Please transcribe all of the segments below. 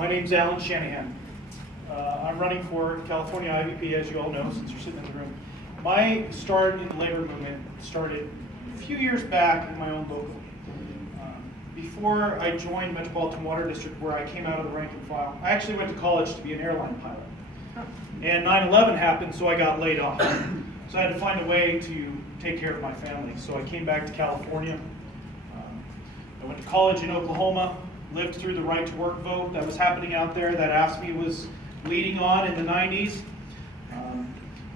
My name's Alan Shanahan. I'm running for California IVP, as you all know, since you're sitting in the room. My start in the labor movement started a few years back in my own local. Before I joined Metropolitan Water District, where I came out of the rank and file, I actually went to college to be an airline pilot. And 9/11 happened, so I got laid off. So I had to find a way to take care of my family. So I came back to California. I went to college in Oklahoma, lived through the right to work vote that was happening out there that AFSCME was leading on in the 90s.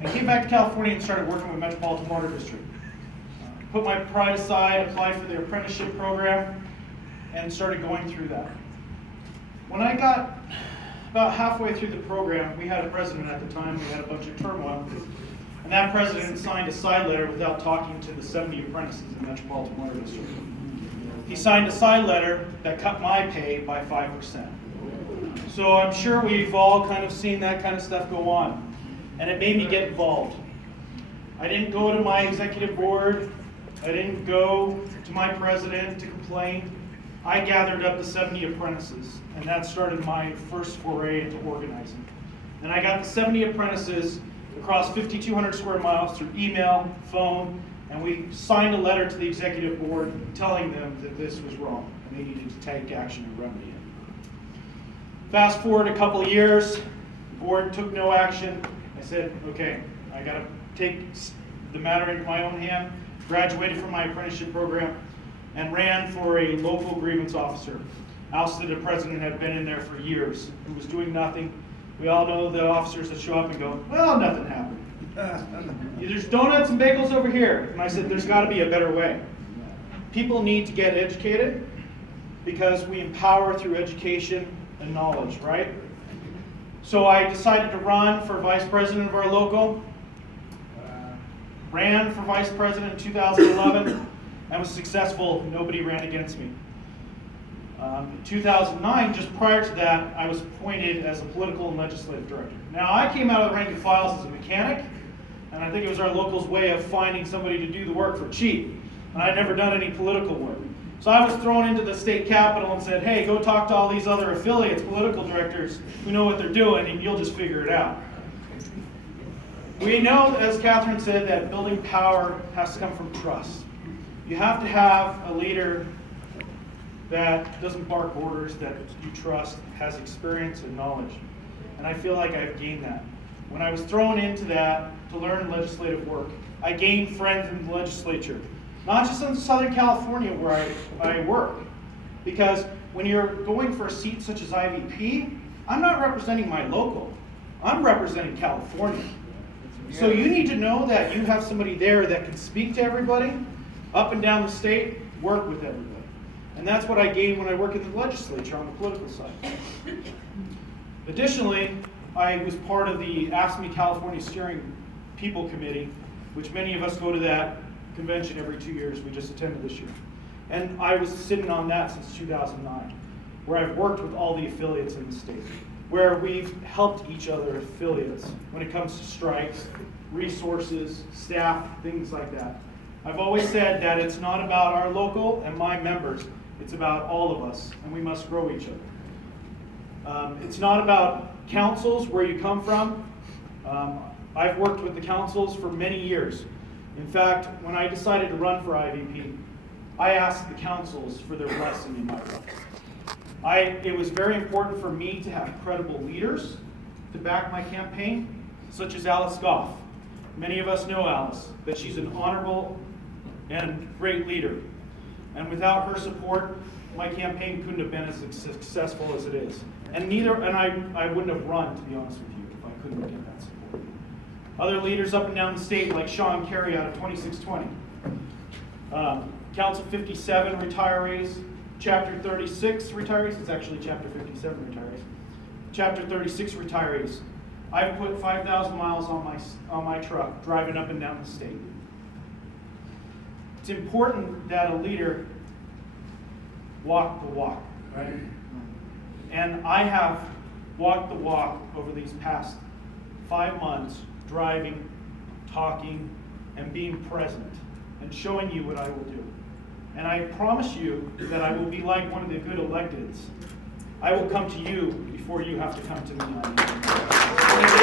I came back to California and started working with Metropolitan Water District. Put my pride aside, applied for the apprenticeship program, and started going through that. When I got about halfway through the program, we had a president at the time, we had a bunch of turmoil, and that president signed a side letter without talking to the 70 apprentices in Metropolitan Water District. He signed a side letter that cut my pay by 5%. So I'm sure we've all kind of seen that kind of stuff go on, and it made me get involved. I didn't go to my executive board, I didn't go to my president to complain. I gathered up the 70 apprentices, and that started my first foray into organizing. And I got the 70 apprentices across 5,200 square miles through email, phone, and we signed a letter to the executive board telling them that this was wrong and they needed to take action and remedy it. Fast forward a couple of years, the board took no action. I said, okay, I got to take the matter into my own hand, graduated from my apprenticeship program, and ran for a local grievance officer. Ousted a president had been in there for years, who was doing nothing. We all know the officers that show up and go, well, nothing happened. There's donuts and bagels over here. And I said, there's got to be a better way. People need to get educated because we empower through education and knowledge, right? So I decided to run for vice president of our local. Ran for vice president in 2011 and was successful. Nobody ran against me. In 2009, just prior to that, I was appointed as a political and legislative director. Now, I came out of the rank and files as a mechanic, and I think it was our local's way of finding somebody to do the work for cheap. And I'd never done any political work. So I was thrown into the state capitol and said, hey, go talk to all these other affiliates, political directors who know what they're doing, and you'll just figure it out. We know, as Catherine said, that building power has to come from trust. You have to have a leader that doesn't bark orders, that you trust, has experience and knowledge. And I feel like I've gained that. When I was thrown into that to learn legislative work, I gained friends in the legislature. Not just in Southern California where I work. Because when you're going for a seat such as IVP, I'm not representing my local. I'm representing California. So you need to know that you have somebody there that can speak to everybody, up and down the state, work with everybody. And that's what I gained when I work in the legislature on the political side. Additionally, I was part of the AFSCME California Steering People Committee, which many of us go to that convention every 2 years. We just attended this year. And I was sitting on that since 2009, where I've worked with all the affiliates in the state, where we've helped each other affiliates when it comes to strikes, resources, staff, things like that. I've always said that it's not about our local and my members. It's about all of us, and we must grow each other. It's not about councils, where you come from. I've worked with the councils for many years. In fact, when I decided to run for IVP, I asked the councils for their blessing in my run. It was very important for me to have credible leaders to back my campaign, such as Alice Goff. Many of us know Alice, that she's an honorable and great leader. And without her support, my campaign couldn't have been as successful as it is. And I wouldn't have run, to be honest with you, if I couldn't get that support. Other leaders up and down the state, like Sean Carey out of 2620. Council 57 retirees, Chapter 36 retirees, it's actually Chapter 57 retirees. Chapter 36 retirees. I've put 5,000 miles on my truck, driving up and down the state. It's important that a leader walk the walk, right? And I have walked the walk over these past 5 months, driving, talking, and being present, and showing you what I will do. And I promise you that I will be like one of the good electeds. I will come to you before you have to come to me.